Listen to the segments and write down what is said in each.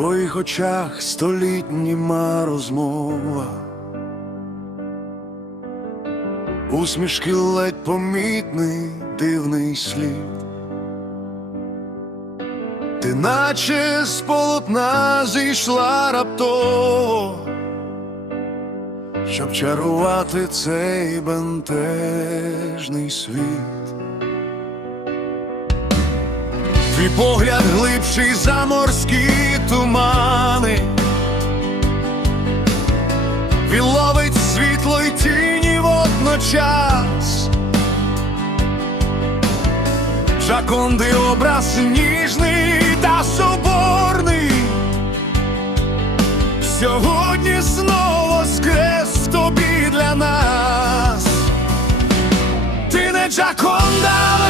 твоїх очах столітніма розмова. Усмішки ледь помітний дивний слід. Ти наче з полотна зійшла раптово, щоб чарувати цей бентежний світ. Твій погляд глибший за морські тумани, Він ловить світло й тіні водночас. Жаконди образ ніжний та соборний. Сьогодні знову скрес тобі для нас. Ти не Джаконда,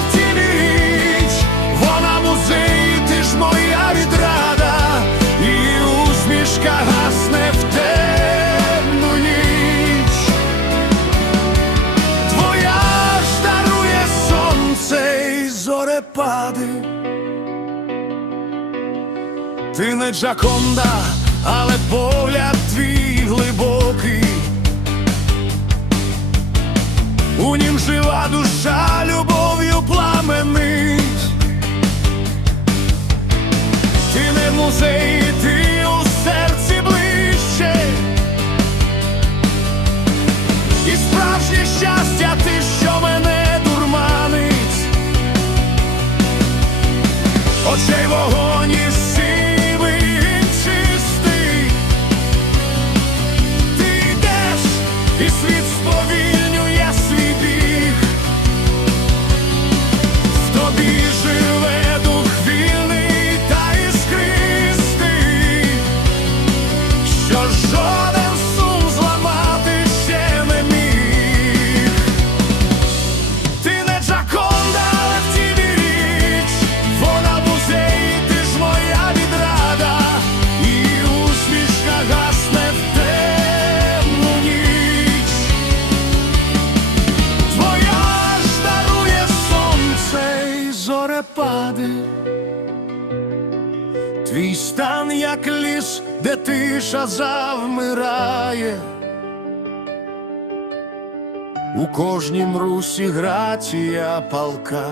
відрада, і усмішка гасне в темну ніч. Твоя ж дарує сонце й зорепади. Ти не Джаконда, але погляд твій глибокий. У нім жива душа любов'ю пламенить. Ти не музей, зорепади. Твій стан, як ліс, де тиша завмирає. У кожнім русі грація палка.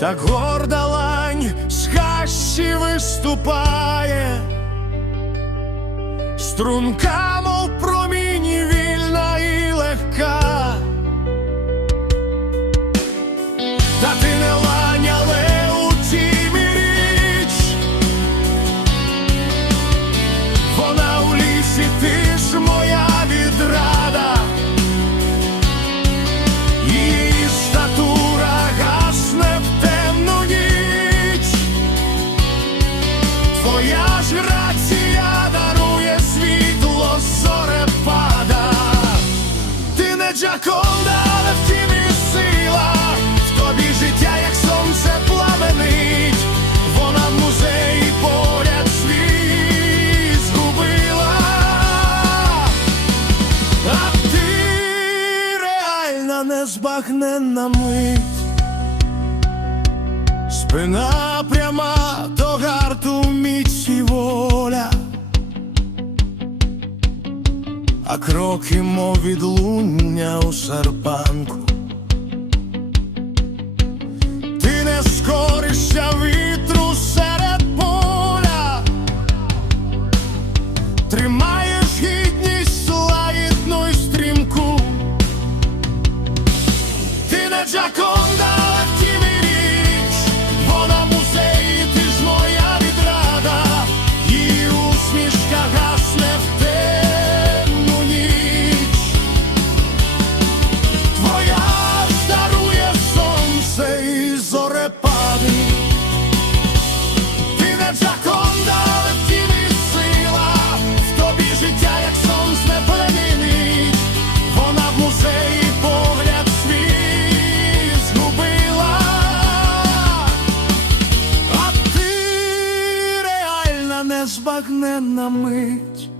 Так горда лань з хащі виступає, струнка, реальна на мить, спина пряма до гарту міць і воля. А кроки, мов відлуння у серпанку. А збагне на мить.